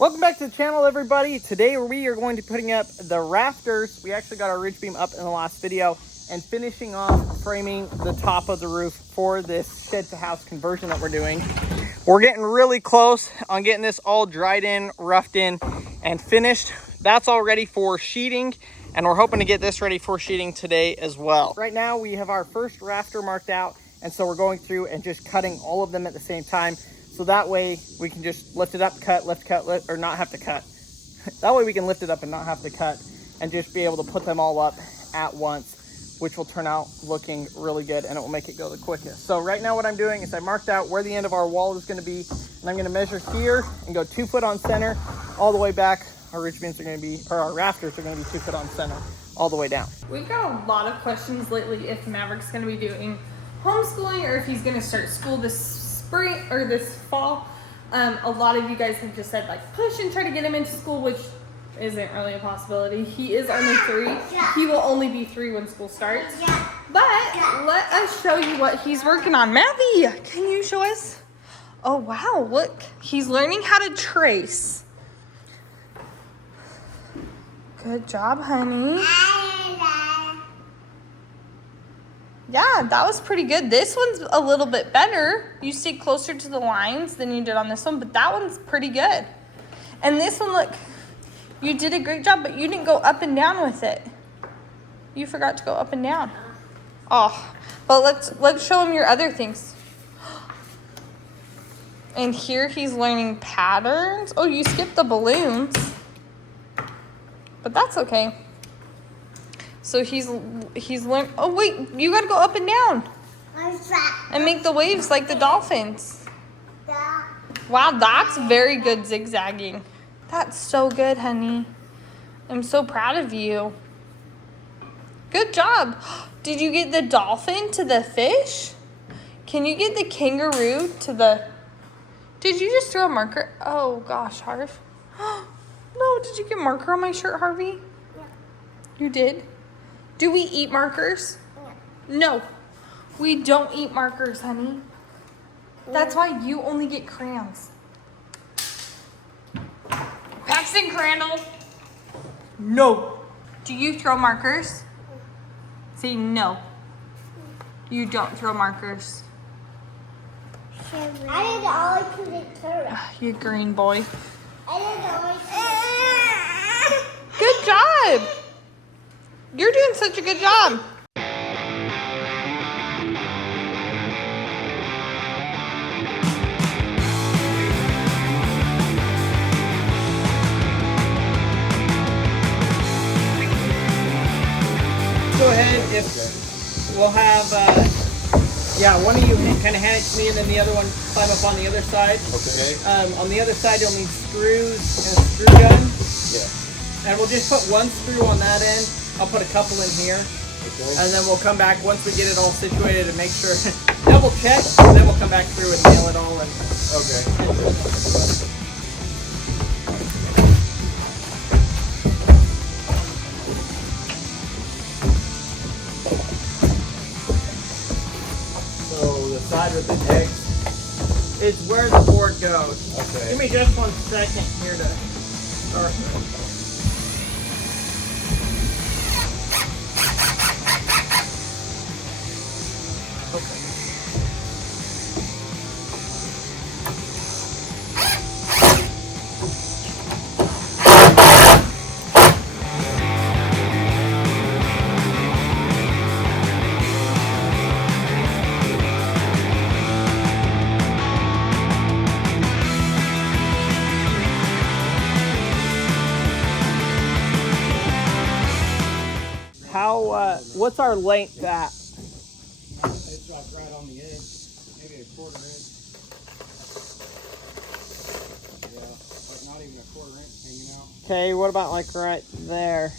Welcome back to the channel, everybody. Today we are going to be putting up the rafters. We actually got our ridge beam up in the last video and finishing off framing the top of the roof for this shed to house conversion that we're doing. We're getting really close on getting this all dried in, roughed in, and finished. That's all ready for sheeting, and we're hoping to get this ready for sheeting today as well. Right now we have our first rafter marked out, and so we're going through and just cutting all of them at the same time. So that way we can just lift it up, cut, lift, or not have to cut. That way we can lift it up and not have to cut and just be able to put them all up at once, which will turn out looking really good and it will make it go the quickest. So right now what I'm doing is I marked out where the end of our wall is going to be, and I'm going to measure here and go 2 foot on center all the way back. Our ridge beams are going to be, or our rafters are going to be 2 foot on center all the way down. We've got a lot of questions lately if Maverick's going to be doing homeschooling or if he's going to start school this spring or this fall. A lot of you guys have just said like push and try to get him into school, which isn't really a possibility. He is only 3. He will only be 3 when school starts. But let us show you what he's working on. Mavi, can you show us? Oh wow, look, he's learning how to trace. Good job, honey. Yeah, that was pretty good. This one's a little bit better. You stay closer to the lines than you did on this one, but that one's pretty good. And this one, look, you did a great job, but you didn't go up and down with it. You forgot to go up and down. Oh, but let's show him your other things. And here he's learning patterns. Oh, you skipped the balloons, but that's okay. So he's learned. Oh wait, you gotta go up and down and make the waves like the dolphins. Wow, that's very good zigzagging. That's so good, honey. I'm so proud of you. Good job. Did you get the dolphin to the fish? Can you get the kangaroo to the... Did you just throw a marker? Oh gosh, Harv. No, did you get marker on my shirt, Harvey? Yeah. You did? Do we eat markers? No, we don't eat markers, honey. That's why you only get crayons. Paxton Crandall. No. Do you throw markers? Say no. You don't throw markers. I did all I could turn. You green boy. I did all I could. Good job. You're doing such a good job. Go ahead, if we'll have, one of you kind of hand it to me and then the other one climb up on the other side. Okay. On the other side you'll need screws and a screw gun. Yeah. And we'll just put 1 screw on that end. I'll put a couple in here. Okay. And then we'll come back once we get it all situated and make sure, double check, and then we'll come back through and nail it all in. Okay. So the side with the eggs is where the board goes. Okay. Give me just 1 second here to start with. What's our length at? It's like right on the edge, maybe a 1/4 inch. Yeah, like not even a 1/4 inch hanging out. Okay, what about like right there?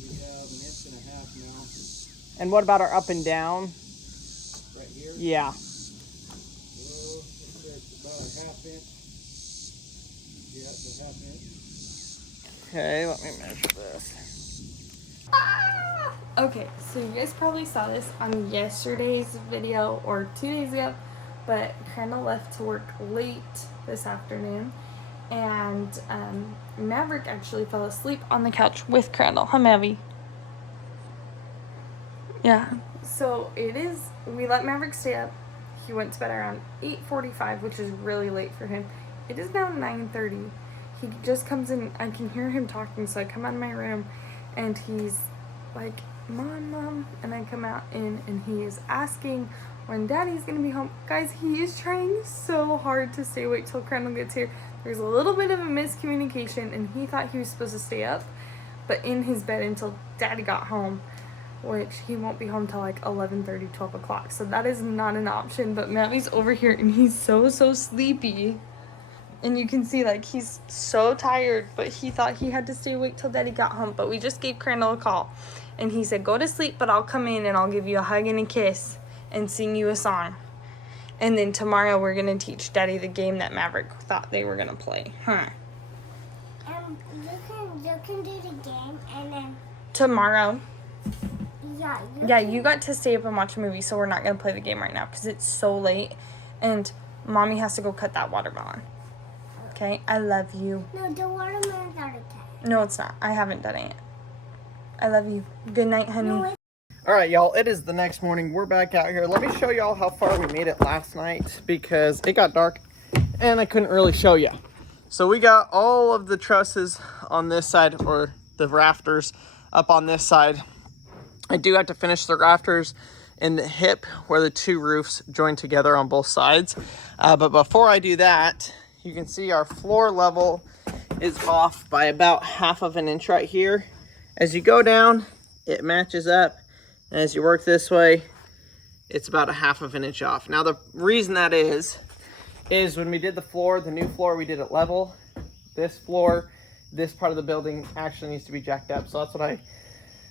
We have 1.5 inches now. And what about our up and down? Right here? Yeah. Well, it's about a 1/2 inch. Yeah, it's a 1/2 inch. Okay, let me measure this. Okay, so you guys probably saw this on yesterday's video or 2 days ago, but Crandall left to work late this afternoon and Maverick actually fell asleep on the couch with Crandall. Huh, Mavy? Yeah. So we let Maverick stay up. He went to bed around 8:45, which is really late for him. It is now 9:30. He just comes in, I can hear him talking, so I come out of my room, and he's like, Mom, Mom, and I come out in, and he is asking when Daddy's gonna be home. Guys, he is trying so hard to stay awake till Crandall gets here. There's a little bit of a miscommunication, and he thought he was supposed to stay up, but in his bed until Daddy got home, which he won't be home till like 11:30, 12 o'clock. So that is not an option, but Mavi's over here, and he's so sleepy. And you can see, like, he's so tired, but he thought he had to stay awake till Daddy got home. But we just gave Crandall a call, and he said, go to sleep, but I'll come in and I'll give you a hug and a kiss and sing you a song. And then tomorrow we're going to teach Daddy the game that Maverick thought they were going to play. Huh. You can do the game, and then... Tomorrow. Yeah, You got to stay up and watch a movie, so we're not going to play the game right now because it's so late. And Mommy has to go cut that watermelon. Okay, I love you. No, the watermelon's out of time. No, it's not. I haven't done it yet. I love you. Good night, honey. No, All right, y'all, it is the next morning. We're back out here. Let me show y'all how far we made it last night because it got dark and I couldn't really show you. So we got all of the trusses on this side, or the rafters up on this side. I do have to finish the rafters in the hip where the two roofs join together on both sides. But before I do that, you can see our floor level is off by about 1/2 inch right here. As you go down, it matches up. And as you work this way, it's about 1/2 inch off. Now, the reason that is when we did the floor, the new floor, we did it level. This floor, this part of the building actually needs to be jacked up. So that's what I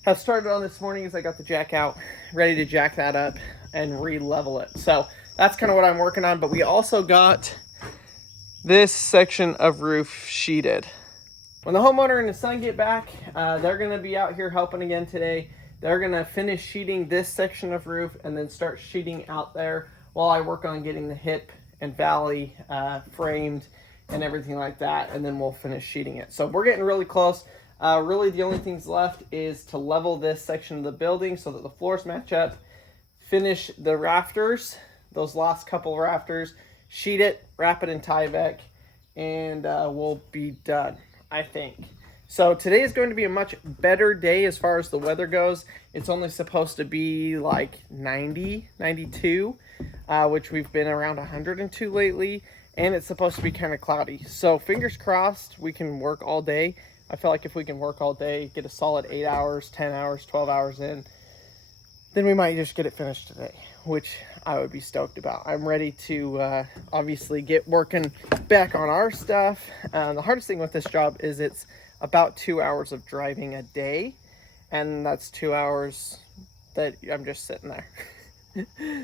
have started on this morning, is I got the jack out, ready to jack that up and re-level it. So that's kind of what I'm working on. But we also got this section of roof sheeted. When the homeowner and his son get back, they're going to be out here helping again today. They're going to finish sheeting this section of roof and then start sheeting out there while I work on getting the hip and valley framed and everything like that, and then we'll finish sheeting it. So we're getting really close. Really the only things left is to level this section of the building so that the floors match up, finish the rafters, those last couple rafters, sheet it, wrap it in Tyvek, and we'll be done, I think. So today is going to be a much better day as far as the weather goes. It's only supposed to be like 90, 92, which we've been around 102 lately, and it's supposed to be kind of cloudy. So fingers crossed we can work all day. I feel like if we can work all day, get a solid 8 hours, 10 hours, 12 hours in, then we might just get it finished today, which I would be stoked about. I'm ready to obviously get working back on our stuff. The hardest thing with this job is it's about 2 hours of driving a day, and that's 2 hours that I'm just sitting there.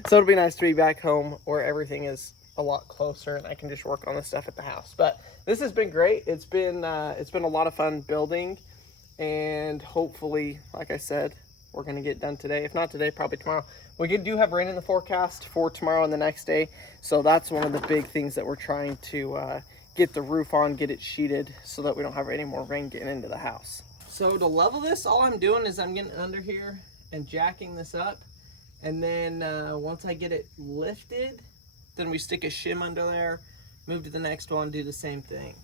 So it'll be nice to be back home where everything is a lot closer and I can just work on the stuff at the house. But this has been great. It's been a lot of fun building, and hopefully, like I said, we're gonna get done today. If not today, probably tomorrow. We do have rain in the forecast for tomorrow and the next day, so that's one of the big things that we're trying to get the roof on, get it sheeted so that we don't have any more rain getting into the house. So to level this, all I'm doing is I'm getting under here and jacking this up, and then once I get it lifted, then we stick a shim under there, move to the next one, do the same thing.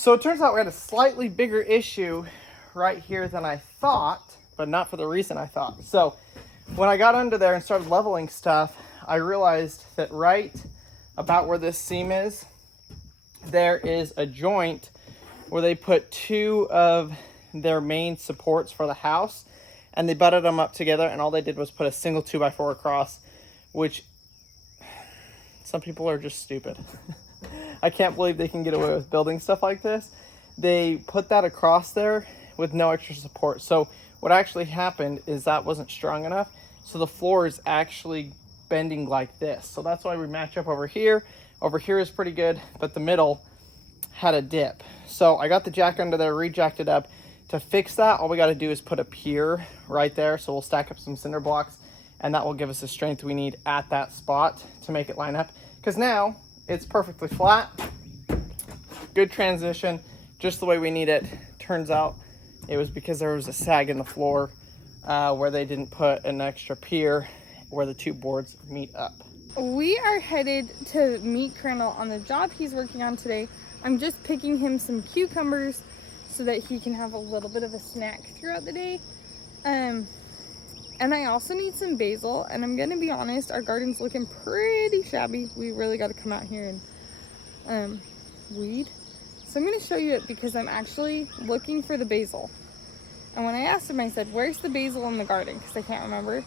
So it turns out we had a slightly bigger issue right here than I thought, but not for the reason I thought. So when I got under there and started leveling stuff, I realized that right about where this seam is, there is a joint where they put two of their main supports for the house, and they butted them up together, and all they did was put a single 2x4 across, which some people are just stupid. I can't believe they can get away with building stuff like this. They put that across there with no extra support. So what actually happened is that wasn't strong enough. So the floor is actually bending like this. So that's why we match up over here. Over here is pretty good, but the middle had a dip. So I got the jack under there, rejacked it up. To fix that, all we got to do is put a pier right there. So we'll stack up some cinder blocks, and that will give us the strength we need at that spot to make it line up. Because now it's perfectly flat. Good transition, just the way we need it. Turns out it was because there was a sag in the floor where they didn't put an extra pier where the two boards meet up. We are headed to meet Crandall on the job he's working on today. I'm just picking him some cucumbers so that he can have a little bit of a snack throughout the day. And I also need some basil, and I'm gonna be honest, our garden's looking pretty shabby. We really got to come out here and weed. So I'm gonna show you it because I'm actually looking for the basil. And when I asked him, I said, where's the basil in the garden? Because I can't remember.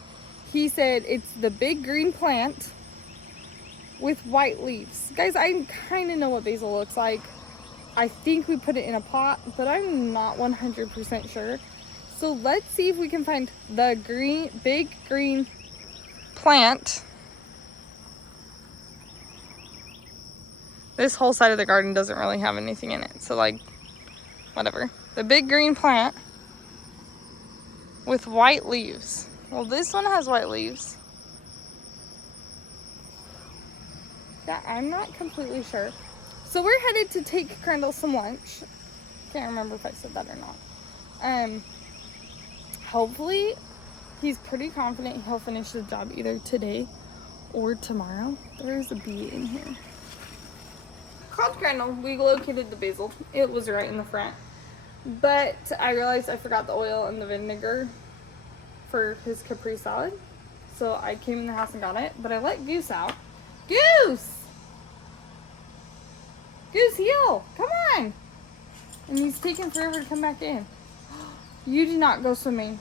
He said it's the big green plant with white leaves. Guys, I kind of know what basil looks like. I think we put it in a pot, but I'm not 100% sure. So let's see if we can find the big green plant. This whole side of the garden doesn't really have anything in it, so like, whatever. The big green plant with white leaves. Well, this one has white leaves. Yeah, I'm not completely sure. So we're headed to take Crandall some lunch. Can't remember if I said that or not. Hopefully, he's pretty confident he'll finish the job either today or tomorrow. There's a bee in here. Called Crandall. We located the basil. It was right in the front. But I realized I forgot the oil and the vinegar for his Capri salad. So I came in the house and got it. But I let Goose out. Goose! Goose, heel! Come on! And he's taking forever to come back in. You did not go swimming.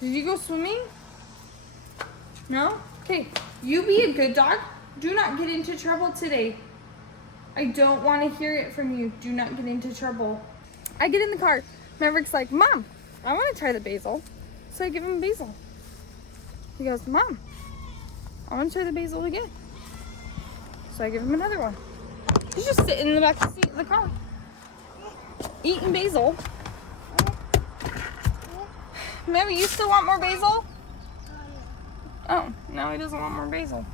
Did you go swimming? No? Okay. You be a good dog. Do not get into trouble today. I don't want to hear it from you. Do not get into trouble. I get in the car. Maverick's like, Mom, I want to try the basil. So I give him basil. He goes, Mom, I want to try the basil again. So I give him another one. He's just sitting in the back seat of the car, eating basil. Maybe you still want more basil? Oh, no, he doesn't want more basil.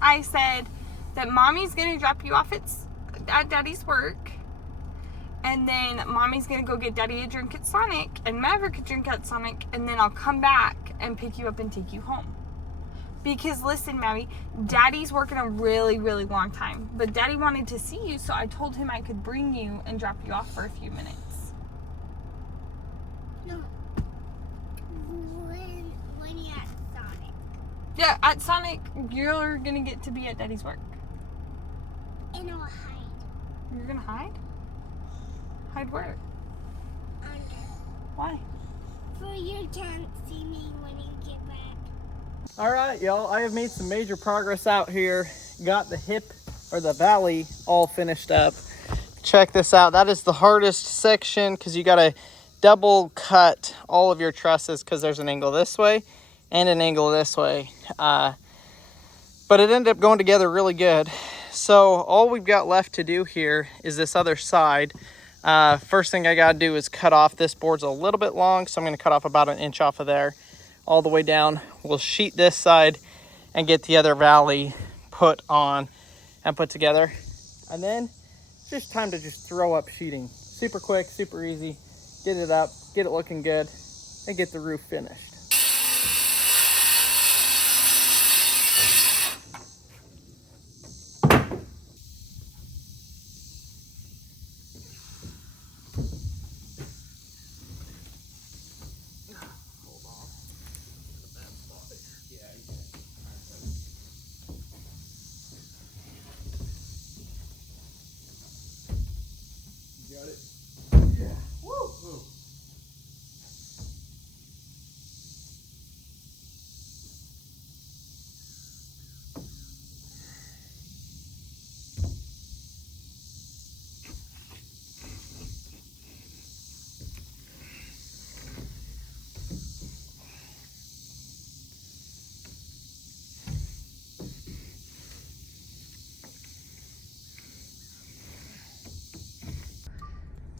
I said that Mommy's going to drop you off at Daddy's work. And then Mommy's going to go get Daddy a drink at Sonic and Maverick a drink at Sonic. And then I'll come back and pick you up and take you home. Because listen, Maddie, Daddy's working a really, really long time. But Daddy wanted to see you, so I told him I could bring you and drop you off for a few minutes. No. When you're at Sonic. Yeah, at Sonic, you're going to get to be at Daddy's work. And I'll hide. You're going to hide? Hide where? Under. Why? For you can't see me when you get back. All right, y'all, I have made some major progress out here. Got the hip or the valley all finished up. Check this out. That is the hardest section because you got to double cut all of your trusses because there's an angle this way and an angle this way. But it ended up going together really good. So all we've got left to do here is this other side. First thing I got to do is cut off. This board's a little bit long, so I'm going to cut off about 1 inch off of there. All the way down. We'll sheet this side and get the other valley put on and put together. And then it's just time to just throw up sheeting. Super quick, super easy. Get it up, get it looking good, and get the roof finished.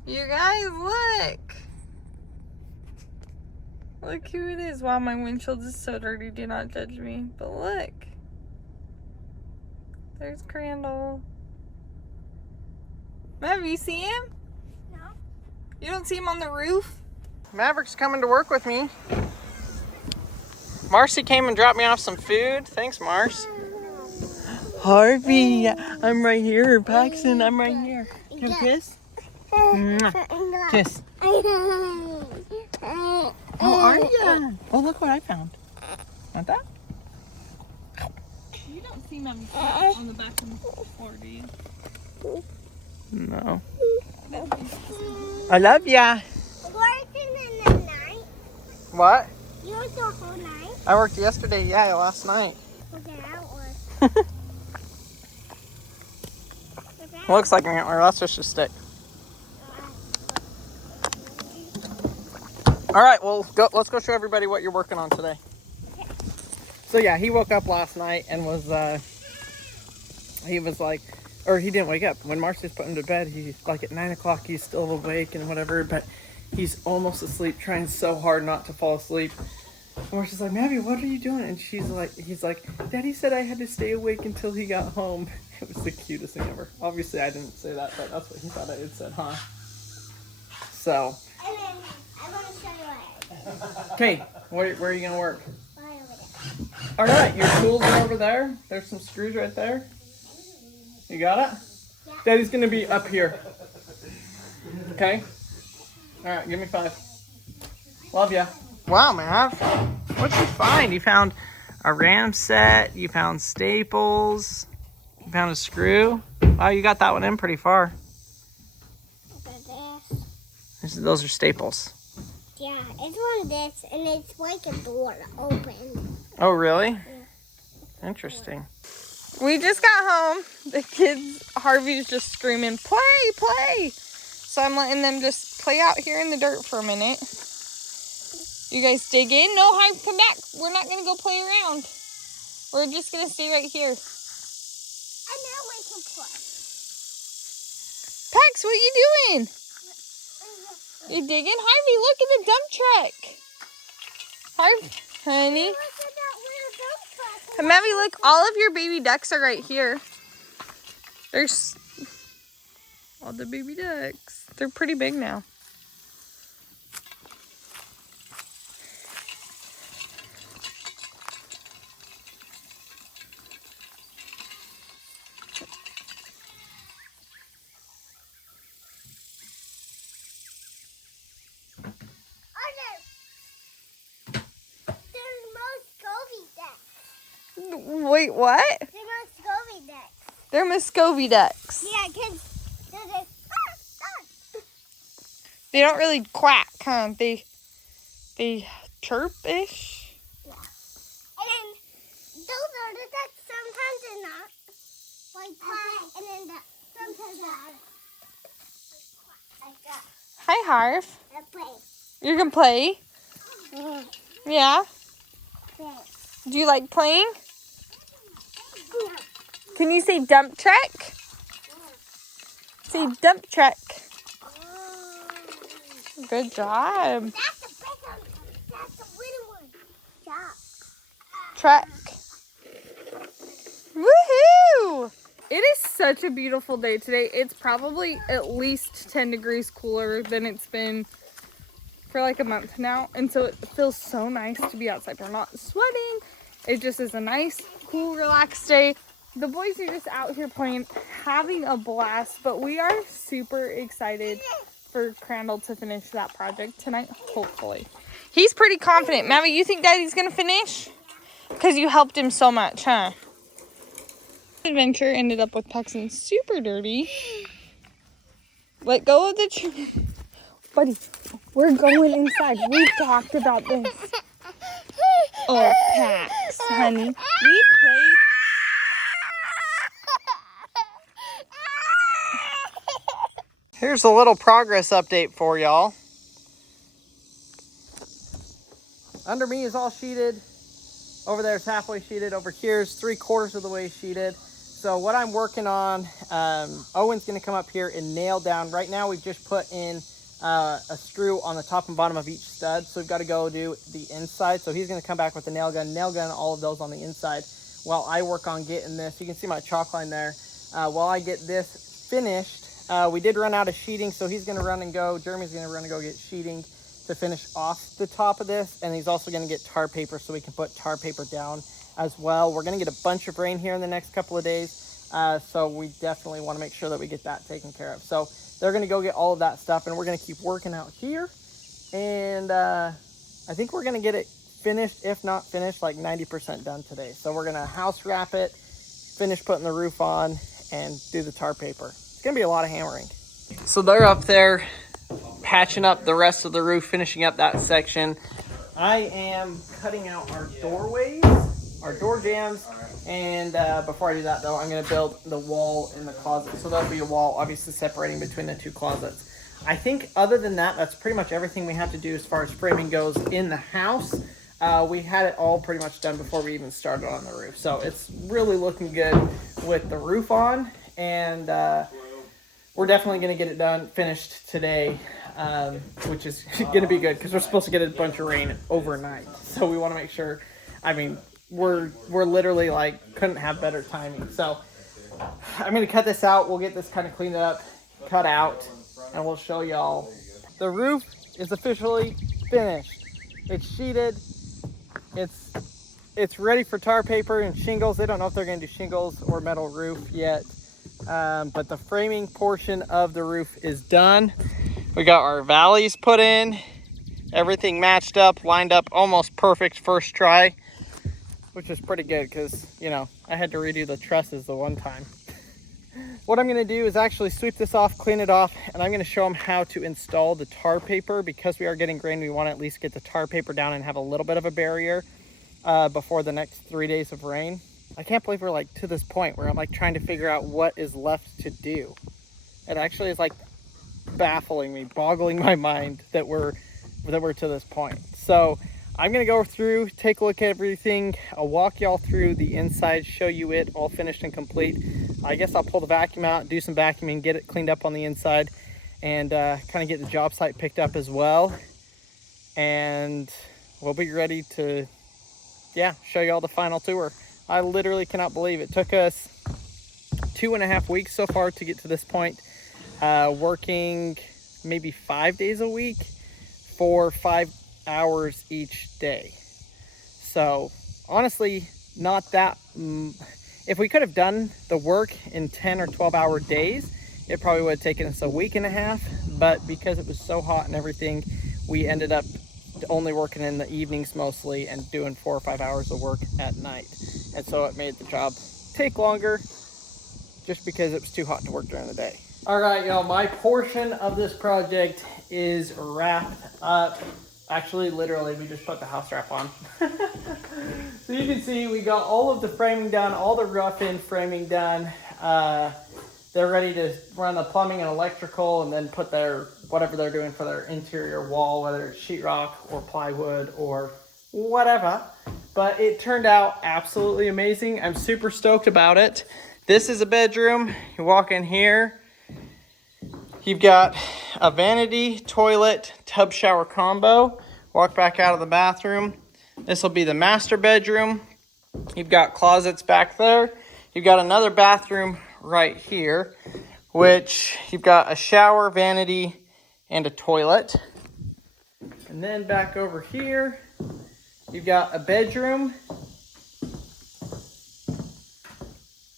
You guys, look. Look who it is. Wow, my windshield is so dirty. Do not judge me. But look. There's Crandall. Mav, you see him? No. You don't see him on the roof? Maverick's coming to work with me. Marcy came and dropped me off some food. Thanks, Mars. Harvey, I'm right here. Paxton, I'm right here. Can I kiss? Mwah. Kiss. How are you? Oh, look what I found. Want that? You don't see Mommy on the back of the floor, do you? No. I love ya. Working in the night? What? You worked the whole night? I worked yesterday, yeah, last night. Okay, that was. Looks like an antler. That's just a stick. All right, well, let's go show everybody what you're working on today. So yeah, he woke up last night and was, he was like, or he didn't wake up. When Marcy's put him to bed, he's like at 9 o'clock, he's still awake and whatever, but he's almost asleep, trying so hard not to fall asleep. And Marcy's like, Maddie, what are you doing? And he's like, Daddy said I had to stay awake until he got home. It was the cutest thing ever. Obviously, I didn't say that, but that's what he thought I had said, huh? So. And then I want to show you what. Okay, where are you gonna work? Right over there. All right, your tools are over there. There's some screws right there. You got it? Yeah. Daddy's gonna be up here. Okay? All right, give me 5. Love ya. Wow, Mav. What'd you find? You found a ram set. You found staples. You found a screw. Wow, you got that one in pretty far. Look at this. Those are staples. Yeah, it's one of this, and it's like a door open. Oh, really? Interesting. We just got home. The kids, Harvey's just screaming, play, play. So I'm letting them just play out here in the dirt for a minute. You guys dig in? No, Harv, come back. We're not going to go play around. We're just going to stay right here. And now we can play. Pax, what you doing? You digging? Harvey, look at the dump truck. Harv, honey. Look at that little dump truck. And Maddie, look, all of your baby ducks are right here. There's all the baby ducks. They're pretty big now. Wait, what? They're Muscovy ducks. They're Muscovy ducks. Yeah, because they're just... They don't really quack, huh? They chirp-ish. Yeah. And then those are the ducks. Sometimes they're not. Like that. And then sometimes they're like that. Hi, Harv. I play. You can play? Yeah? Play. Do you like playing? Can you say dump truck? Say dump truck. Good job. That's the big one. That's the little one. Stop. Truck. Woohoo! It is such a beautiful day today. It's probably at least 10 degrees cooler than it's been for like a month now. And so it feels so nice to be outside. We're not sweating. It just is a nice, cool, relaxed day. The boys are just out here playing, having a blast, but we are super excited for Crandall to finish that project tonight, hopefully. He's pretty confident. Maddie, you think Daddy's gonna finish? Because you helped him so much, huh? Adventure ended up with Paxton super dirty. Let go of the tree. Buddy, we're going inside. We talked about this. Oh, Pax, honey. We played. Here's a little progress update for y'all. Under me is all sheeted. Over there is halfway sheeted. Over here is 3/4 of the way sheeted. so what I'm working on, Owen's going to come up here and nail down. Right now we've just put in a screw on the top and bottom of each stud, so we've got to go do the inside. So he's going to come back with a nail gun all of those on the inside while I work on getting this. You can see my chalk line there. While I get this finished, we did run out of sheeting, so he's going to run and go. Jeremy's going to run and go get sheeting to finish off the top of this, and he's also going to get tar paper so we can put tar paper down as well. We're going to get a bunch of rain here in the next couple of days, so we definitely want to make sure that we get that taken care of. So they're going to go get all of that stuff, and we're going to keep working out here, and I think we're going to get it finished, if not finished, like 90% done today. So we're going to house wrap it, finish putting the roof on, and do the tar paper. It's going to be a lot of hammering. So they're up there patching up the rest of the roof, finishing up that section. I am cutting out our doorways, our door jambs, and before I do that though, I'm going to build the wall in the closet. So there'll be a wall obviously separating between the two closets. I think other than that, that's pretty much everything we have to do as far as framing goes in the house. We had it all pretty much done before we even started on the roof. So it's really looking good with the roof on, and we're definitely going to get it done, finished today, which is going to be good because we're supposed to get a bunch of rain overnight. So we want to make sure, I mean, we're literally like couldn't have better timing. So I'm going to cut this out. We'll get this kind of cleaned up, cut out, and we'll show y'all. The roof is officially finished. It's sheeted. It's ready for tar paper and shingles. They don't know if they're going to do shingles or metal roof yet. But the framing portion of the roof is done. We got our valleys put in, everything matched up, lined up, almost perfect first try, which is pretty good because, you know, I had to redo the trusses the one time. What I'm going to do is actually sweep this off, clean it off, and I'm going to show them how to install the tar paper. Because we are getting rain, we want to at least get the tar paper down and have a little bit of a barrier before the next 3 days of rain. I can't believe we're like to this point where I'm like trying to figure out what is left to do. It actually is like baffling me, boggling my mind that we're to this point. So I'm gonna go through, take a look at everything. I'll walk y'all through the inside, show you it all finished and complete. I guess I'll pull the vacuum out, do some vacuuming, get it cleaned up on the inside, and kind of get the job site picked up as well. And we'll be ready to, yeah, show y'all the final tour. I literally cannot believe it took us 2.5 weeks so far to get to this point, working maybe 5 days a week for 5 hours each day. So honestly, not that, if we could have done the work in 10 or 12 hour days, it probably would have taken us a week and a half, but because it was so hot and everything, we ended up only working in the evenings mostly and doing 4 or 5 hours of work at night. And so it made the job take longer just because it was too hot to work during the day. All right, y'all, my portion of this project is wrapped up. Actually, literally, we just put the house wrap on. So you can see we got all of the framing done, all the rough-in framing done. They're ready to run the plumbing and electrical and then put their, whatever they're doing for their interior wall, whether it's sheetrock or plywood or whatever. But it turned out absolutely amazing. I'm super stoked about it. This is a bedroom. You walk in here. You've got a vanity, toilet, tub shower combo. Walk back out of the bathroom. This will be the master bedroom. You've got closets back there. You've got another bathroom right here, which you've got a shower, vanity, and a toilet. And then back over here, you've got a bedroom,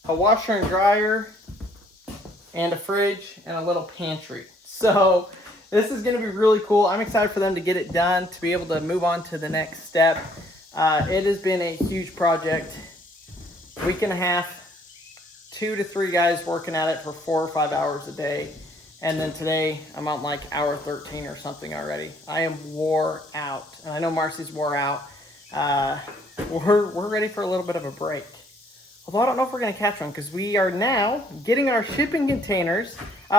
a washer and dryer, and a fridge, and a little pantry. So this is gonna be really cool. I'm excited for them to get it done, to be able to move on to the next step. It has been a huge project. Week and a half, 2 to 3 guys working at it for 4 or 5 hours a day. And then today, I'm on like hour 13 or something already. I am wore out. And I know Marcy's wore out. We're ready for a little bit of a break. Although I don't know if we're going to catch one because we are now getting our shipping containers.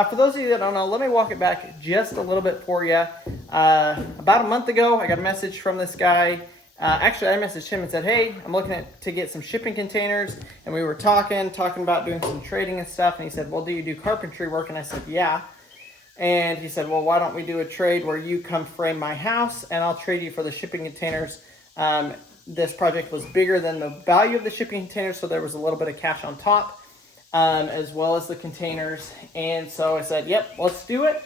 For those of you that don't know, let me walk it back just a little bit for you. About a month ago, I got a message from this guy Actually, I messaged him and said, hey, I'm looking to get some shipping containers. And we were talking about doing some trading and stuff. And he said, well, do you do carpentry work? And I said, yeah. And he said, well, why don't we do a trade where you come frame my house and I'll trade you for the shipping containers. This project was bigger than the value of the shipping containers, so there was a little bit of cash on top, as well as the containers. And so I said, yep, let's do it.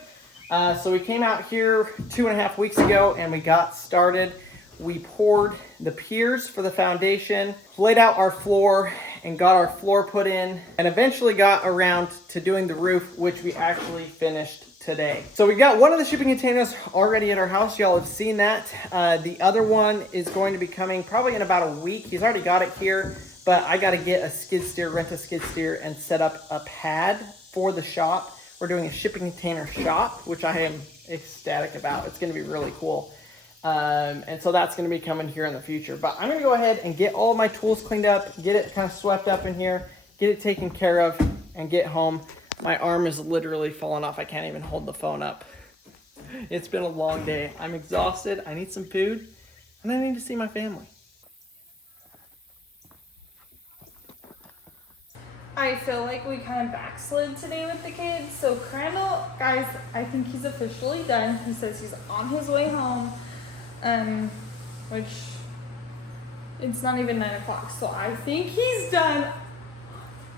So we came out here 2.5 weeks ago and we got started. We poured the piers for the foundation, laid out our floor, and got our floor put in, and eventually got around to doing the roof, which we actually finished today. So we got one of the shipping containers already at our house. Y'all have seen that. The other one is going to be coming probably in about a week. He's already got it here, but I got to get a skid steer, rent a skid steer, and set up a pad for the shop. We're doing a shipping container shop, which I am ecstatic about. It's going to be really cool. And so that's going to be coming here in the future. But I'm going to go ahead and get all my tools cleaned up, get it kind of swept up in here, get it taken care of, and get home. My arm is literally falling off. I can't even hold the phone up. It's been a long day. I'm exhausted. I need some food, and I need to see my family. I feel like we kind of backslid today with the kids. So Crandall, guys, I think he's officially done. He says he's on his way home, which it's not even 9 o'clock. So I think he's done.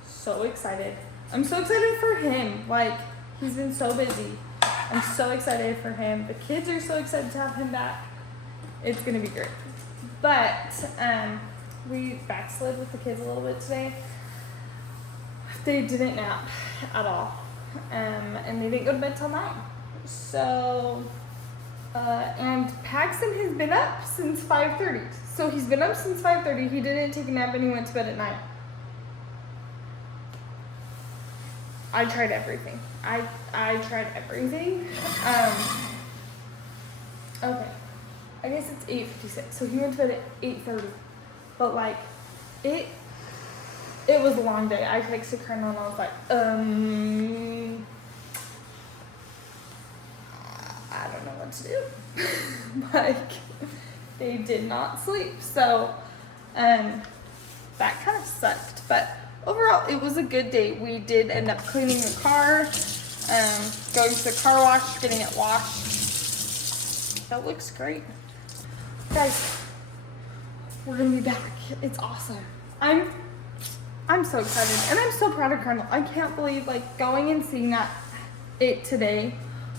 So excited. I'm so excited for him. Like, he's been so busy. I'm so excited for him. The kids are so excited to have him back. It's gonna be great. But we backslid with the kids a little bit today. They didn't nap at all, and they didn't go to bed till 9. So, and Paxton has been up since 5:30. So he's been up since 5:30. He didn't take a nap and he went to bed at 9. I tried everything. I tried everything. Okay. I guess it's 8:56. So he went to bed at 8:30. But like, it was a long day. I texted Colonel and I was like, I don't know what to do. Like, they did not sleep. So, that kind of sucked. But overall, it was a good day. We did end up cleaning the car, going to the car wash, getting it washed. That looks great. Guys, we're gonna be back. It's awesome. I'm so excited, and I'm so proud of Colonel. I can't believe, like, going and seeing it today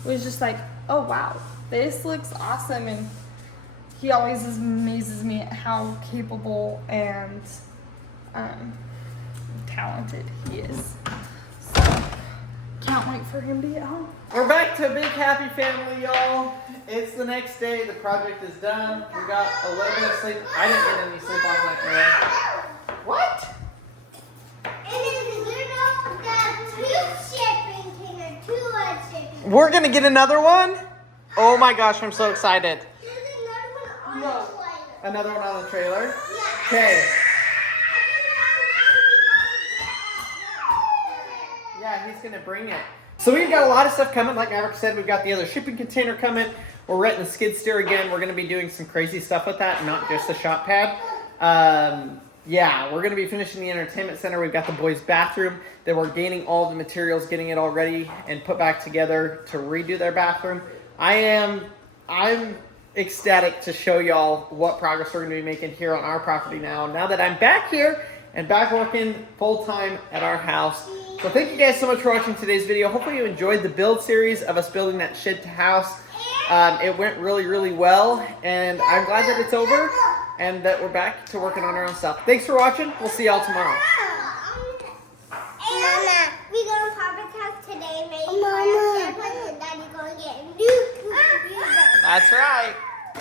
was just like, oh wow, this looks awesome. And he always amazes me at how capable and talented he is. So can't wait for him to get home. We're back to a big happy family, y'all. It's the next day. The project is done. We got a little bit of sleep. I didn't get any sleep last night. Man. What? We're gonna get another one? Oh my gosh, I'm so excited. There's another one on the trailer. Another one on the trailer? Yeah. Okay. Yeah, he's gonna bring it. So we've got a lot of stuff coming. Like Maverick said, we've got the other shipping container coming. We're renting the skid steer again. We're gonna be doing some crazy stuff with that, not just the shop pad. Yeah, we're going to be finishing the entertainment center. We've got the boys' bathroom that we're gaining all the materials, getting it all ready and put back together to redo their bathroom. I'm ecstatic to show y'all what progress we're going to be making here on our property now that I'm back here and back working full-time at our house. So thank you guys so much for watching today's video. Hopefully you enjoyed the build series of us building that shed to house. It went really, really well, and I'm glad that it's over and that we're back to working on our own stuff. Thanks for watching. We'll see y'all tomorrow. Mama, we going to Papa's house today. Maybe Mama, Daddy going to get a new computer. That's right.